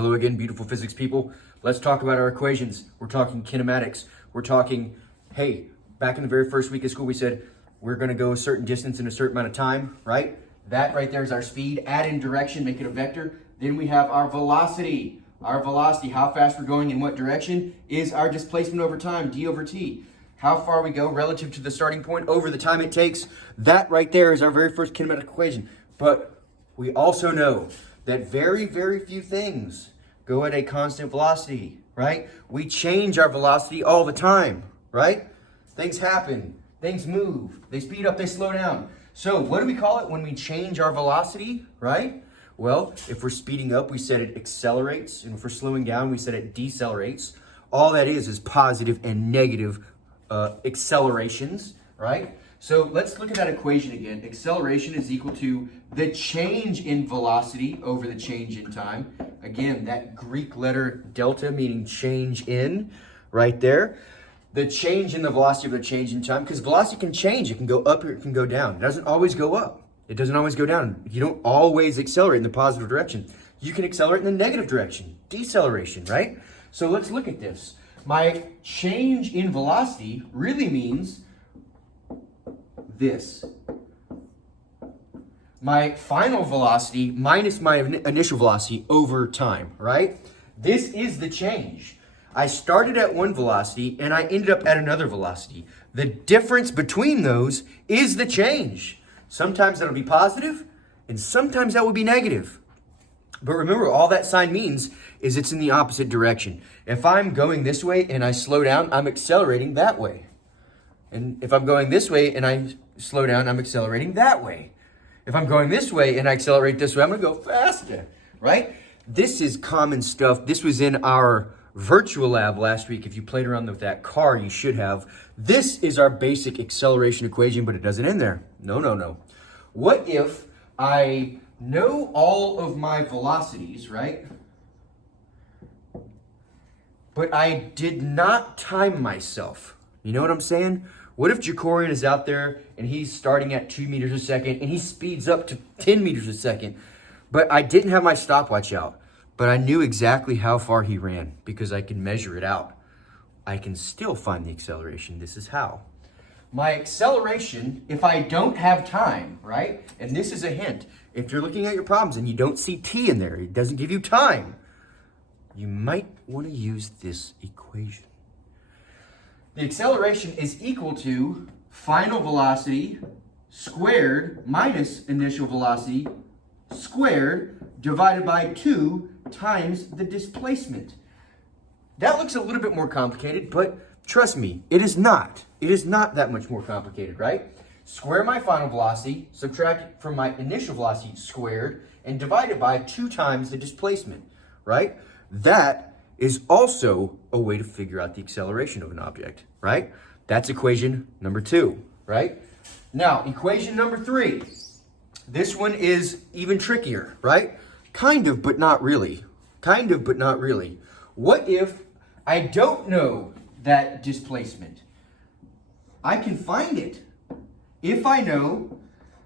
Hello again, beautiful physics people. Let's talk about our equations. We're talking kinematics. We're talking, hey, back in the very first week of school, we said we're gonna go a certain distance in a certain amount of time, right? That right there is our speed. Add in direction, make it a vector. Then we have our velocity. Our velocity, how fast we're going in what direction, is our displacement over time, d over t. How far we go relative to the starting point over the time it takes. That right there is our very first kinematic equation. But we also know that very, very few things go at a constant velocity, right? We change our velocity all the time, right? Things happen, things move, they speed up, they slow down. So what do we call it when we change our velocity, right? Well, if we're speeding up, we said it accelerates, and if we're slowing down, we said it decelerates. All that is positive and negative accelerations, right? So let's look at that equation again. Acceleration is equal to the change in velocity over the change in time. Again, that Greek letter delta meaning change in right there. The change in the velocity of the change in time, because velocity can change. It can go up or it can go down. It doesn't always go up. It doesn't always go down. You don't always accelerate in the positive direction. You can accelerate in the negative direction, deceleration, right? So let's look at this. My change in velocity really means this. My final velocity minus my initial velocity over time, right? This is the change. I started at one velocity and I ended up at another velocity. The difference between those is the change. Sometimes that'll be positive and sometimes that will be negative. But remember, all that sign means is it's in the opposite direction. If I'm going this way and I slow down, I'm accelerating that way. And if I'm going this way and I slow down, I'm accelerating that way. If I'm going this way and I accelerate this way, I'm gonna go faster, right? This is common stuff. This was in our virtual lab last week. If you played around with that car, you should have. This is our basic acceleration equation, but it doesn't end there. No. What if I know all of my velocities, right? But I did not time myself. You know what I'm saying? What if Jacorian is out there and he's starting at 2 meters a second and he speeds up to 10 meters a second, but I didn't have my stopwatch out, but I knew exactly how far he ran because I can measure it out. I can still find the acceleration. This is how. My acceleration, if I don't have time, right? And this is a hint. If you're looking at your problems and you don't see t in there, it doesn't give you time, you might want to use this equation. The acceleration is equal to final velocity squared minus initial velocity squared divided by 2 times the displacement. That looks a little bit more complicated, but trust me, it is not. It is not that much more complicated, right? Square my final velocity, subtract it from my initial velocity squared, and divide it by 2 times the displacement, right? That is also a way to figure out the acceleration of an object, right? That's equation number 2, right? Now, equation number 3. This one is even trickier, right? Kind of, but not really. Kind of, but not really. What if I don't know that displacement? I can find it. If I know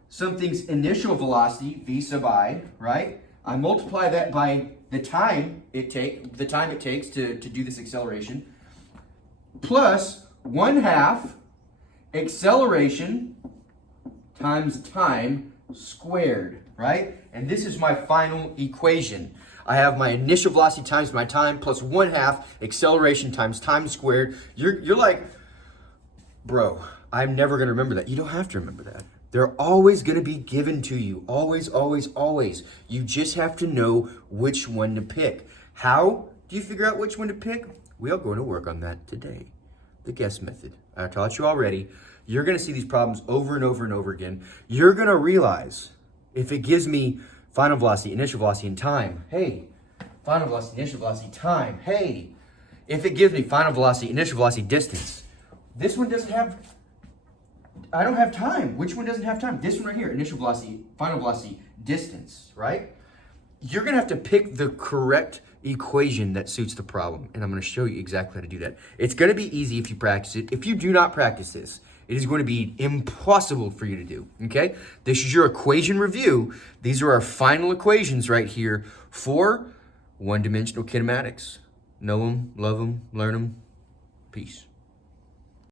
something's initial velocity, v sub I, right? I multiply that by the time it takes to do this acceleration, plus 1/2 acceleration times time squared, right? And this is my final equation. I have my initial velocity times my time plus 1/2 acceleration times time squared. You're like, bro, I'm never going to remember that. You don't have to remember that. They're always going to be given to you. Always, always, always. You just have to know which one to pick. How do you figure out which one to pick? We are going to work on that today. The guess method. I taught you already. You're going to see these problems over and over and over again. You're going to realize if it gives me final velocity, initial velocity, and time, hey, final velocity, initial velocity, time, hey. If it gives me final velocity, initial velocity, distance, this one doesn't have, I don't have time. Which one doesn't have time? This one right here, initial velocity, final velocity, distance, right? You're going to have to pick the correct equation that suits the problem, and I'm going to show you exactly how to do that. It's going to be easy if you practice it. If you do not practice this, it is going to be impossible for you to do, okay? This is your equation review. These are our final equations right here for one-dimensional kinematics. Know them, love them, learn them. Peace.